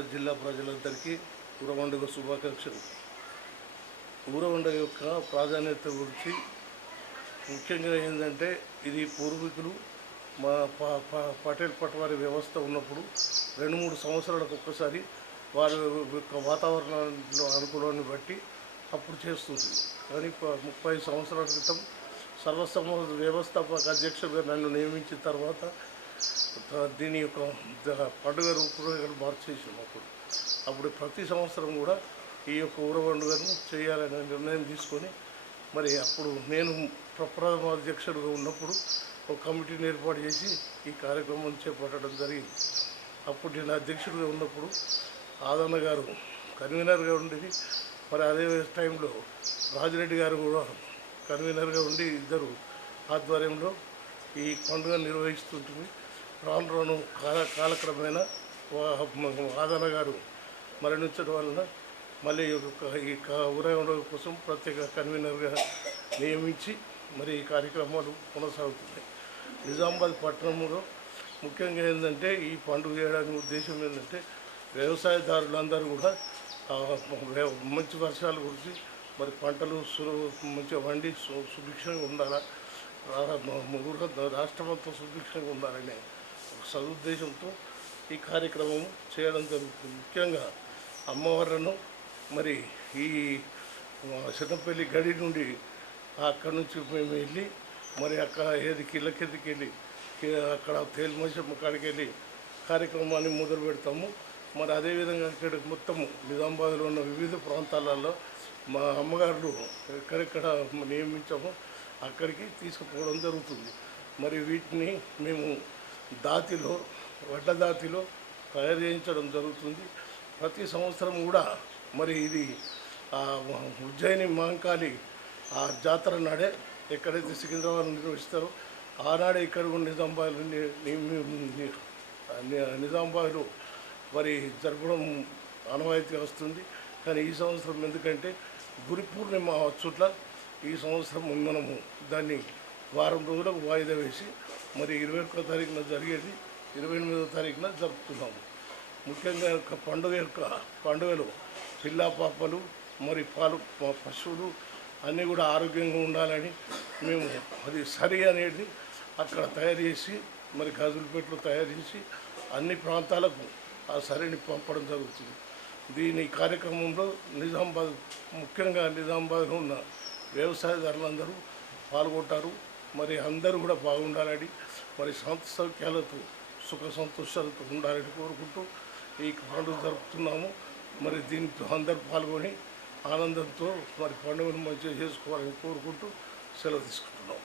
జిల్లా ప్రజలందరికీ ఊరవండుగ శుభాకాంక్షలు. ఊరవండుగ యొక్క ప్రాధాన్యత గురించి ముఖ్యంగా ఏంటంటే ఇది పూర్వీకులు మా ప ప- పటేల్ పటవారి వ్యవస్థ ఉన్నప్పుడు రెండు మూడు సంవత్సరాలకు ఒక్కసారి వారి యొక్క వాతావరణంలో అనుకూలాన్ని బట్టి అప్పుడు చేస్తుంది. కానీ ప- ముప్పై సంవత్సరాల క్రితం సర్వసమ వ్యవస్థాపక అధ్యక్షుడిగా నన్ను నియమించిన తర్వాత దీని యొక్క పండుగ రూపురేఖలు మార్చేసాం అప్పుడు. అప్పుడు ప్రతి సంవత్సరం కూడా ఈ యొక్క ఊర పండుగను చేయాలనే నిర్ణయం తీసుకొని మరి అప్పుడు నేను ప్రప్రథమ అధ్యక్షుడిగా ఉన్నప్పుడు ఒక కమిటీని ఏర్పాటు చేసి ఈ కార్యక్రమం చేపట్టడం జరిగింది. అప్పుడు నేను అధ్యక్షుడిగా ఉన్నప్పుడు ఆదన్న గారు కన్వీనర్గా ఉండేది. మరి అదే టైంలో రాజిరెడ్డి గారు కూడా కన్వీనర్గా ఉండి ఇద్దరు ఆధ్వర్యంలో ఈ పండుగ నిర్వహిస్తుంటుంది. రాను రాను కాల కాలక్రమేణా వా- గారు మరణించడం వలన మళ్ళీ ఈ యొక్క ఈ కోసం ప్రత్యేక కన్వీనర్గా నియమించి మరి ఈ కార్యక్రమాలు కొనసాగుతున్నాయి. నిజామాబాద్ పట్టణంలో ముఖ్యంగా ఏంటంటే ఈ పండుగ చేయడానికి ఉద్దేశం ఏంటంటే వ్యవసాయదారులందరూ కూడా మంచి వర్షాలు కురిసి మరి పంటలు మంచిగా వండి సుభిక్షంగా ఉండాలా? రాష్ట్రమంతా సుభిక్షంగా ఉండాలనే సదుద్దేశంతో ఈ కార్యక్రమం చేయడం జరుగుతుంది. ముఖ్యంగా అమ్మవారులను మరి ఈ ఆ, చిన్నపల్లి గడి నుండి అక్కడ నుంచి మేము వెళ్ళి మరి అక్కడ ఏది కిళ్ళ కిందకి వెళ్ళి అక్కడ తేలిమశమ్మ కాడికి వెళ్ళి కార్యక్రమాన్ని మొదలు పెడతాము. మరి అదేవిధంగా ఇక్కడ మొత్తం నిజామాబాద్లో ఉన్న వివిధ ప్రాంతాలలో మా అమ్మగారులు ఎక్కడెక్కడ నియమించామో అక్కడికి తీసుకుపోవడం జరుగుతుంది. మరి వీటిని మేము దాతిలో వడ్ల దాతిలో తయారు చేయించడం జరుగుతుంది. ప్రతి సంవత్సరం కూడా మరి ఇది ఆ ఉజ్జయిని మహంకాళి ఆ జాతర నాడే ఎక్కడైతే సికింద్రాబాద్ నిర్వహిస్తారో ఆనాడే ఇక్కడ కూడా నిజామాబాద్ ని- నిజామాబాద్లో మరి జరపడం ఆనవాయితీ వస్తుంది. కానీ ఈ సంవత్సరం ఎందుకంటే గురి పూర్ణిమ చుట్ల ఈ సంవత్సరం మనము దాన్ని వారం రోజులకు వాయిదా వేసి మరి ఇరవై ఒక్కో తారీఖున జరిగేది ఇరవై ఎనిమిదో తారీఖున జరుపుతున్నాము ముఖ్యంగా యొక్క పండుగ యొక్క పండుగలో పిల్లా పాపలు మరి పాలు పశువులు అన్నీ కూడా ఆరోగ్యంగా ఉండాలని మేము అది సరి అనేది అక్కడ తయారు చేసి మరి గాజులపేటలో తయారు చేసి అన్ని ప్రాంతాలకు ఆ సరిని పంపడం జరుగుతుంది. దీని కార్యక్రమంలో నిజామాబాద్ ముఖ్యంగా నిజామాబాద్లో ఉన్న వ్యవసాయదారులందరూ పాల్గొంటారు. మరి అందరూ కూడా బాగుండాలని మరి శాంతి సౌఖ్యాలతో సుఖ సంతోషాలతో ఉండాలని కోరుకుంటూ ఈ పండుగ జరుపుతున్నాము. మరి దీంట్లో అందరు పాల్గొని ఆనందంతో మరి పండుగను మంచిగా చేసుకోవాలని కోరుకుంటూ సెలవు తీసుకుంటున్నాం.